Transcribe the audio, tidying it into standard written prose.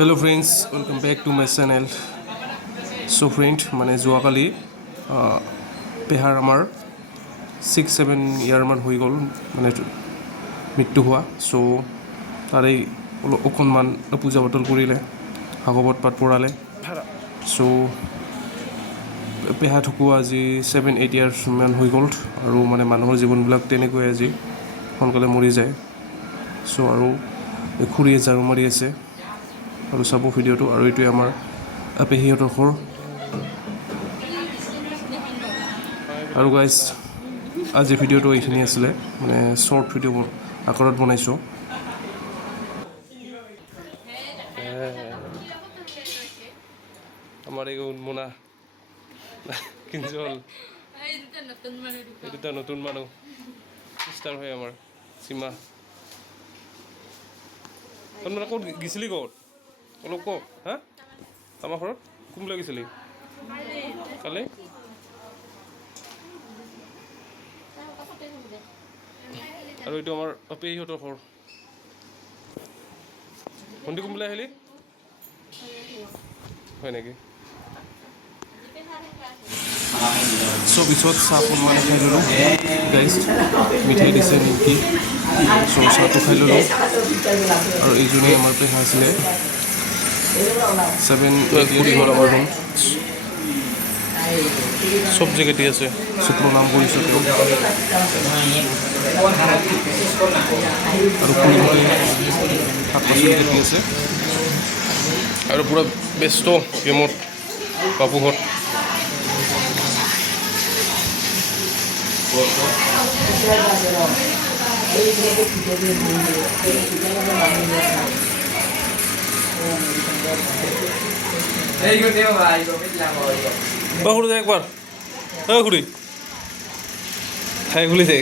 Hello' friends, welcome back to my channel. So' friend, মানে যোৱাকালি পেহাৰ আমাৰ 6-7 ইয়াৰমান হৈ গ'ল মানে মৃত্যু হোৱা। চ' তাৰেই অলপ অকণমান পূজা পাতল কৰিলে, ভাগৱত পাঠ পঢ়ালে। চ' পেহা ঢুকুৱা আজি 7-8 ইয়াৰ্ছমান হৈ গ'ল। আৰু মানে মানুহৰ জীৱনবিলাক তেনেকৈ আজি সোনকালে মৰি যায়। চ' আৰু খুৰীয়ে ঝাৰু মাৰি আছে আৰু চাব ভিডিঅ'টো। আৰু এইটোৱে আমাৰ পেহীহঁতৰ ঘৰ। আৰু গাইজ, আজি ভিডিঅ'টো এইখিনি আছিলে, মানে শ্বৰ্ট ভিডিঅ' আকাৰত বনাইছোঁ। আমাৰ এই উন্মনা কিন্তু হ'ল এই দুটা নতুন মানুহ ষ্টাৰ হয় আমাৰ সীমা। তই ক'ত গিছিলি? ক'ত অলপ কওক। হা, আমাৰ ঘৰত কোনবিলাক গিছিলি কালি? আৰু এইটো আমাৰ পেহীহঁতৰ ঘৰ। ভণ্টি কোনবিলাক আহিলি হয় নেকি? চ' পিছত চাহ অকণমান খাই ল'লোঁ গাইজ, মিঠাই দিছে নেকি। চ' চাহটো খাই ল'লোঁ। আৰু এইজনেই আমাৰ পেহা আছিলে। 7-8 ইয়াৰ্ছ হ'ল আমাৰ হ'ল। চব্জি কাটি আছে, চ' প্ৰণাম কৰিছোঁ তেওঁক। আৰু খুৰীহঁতে শাক পাচলি কাটি আছে আৰু পূৰা ব্যস্ত গেমত বাপুহঁত। খুলি দে একবাৰ, খুলি খাই খুলি দে।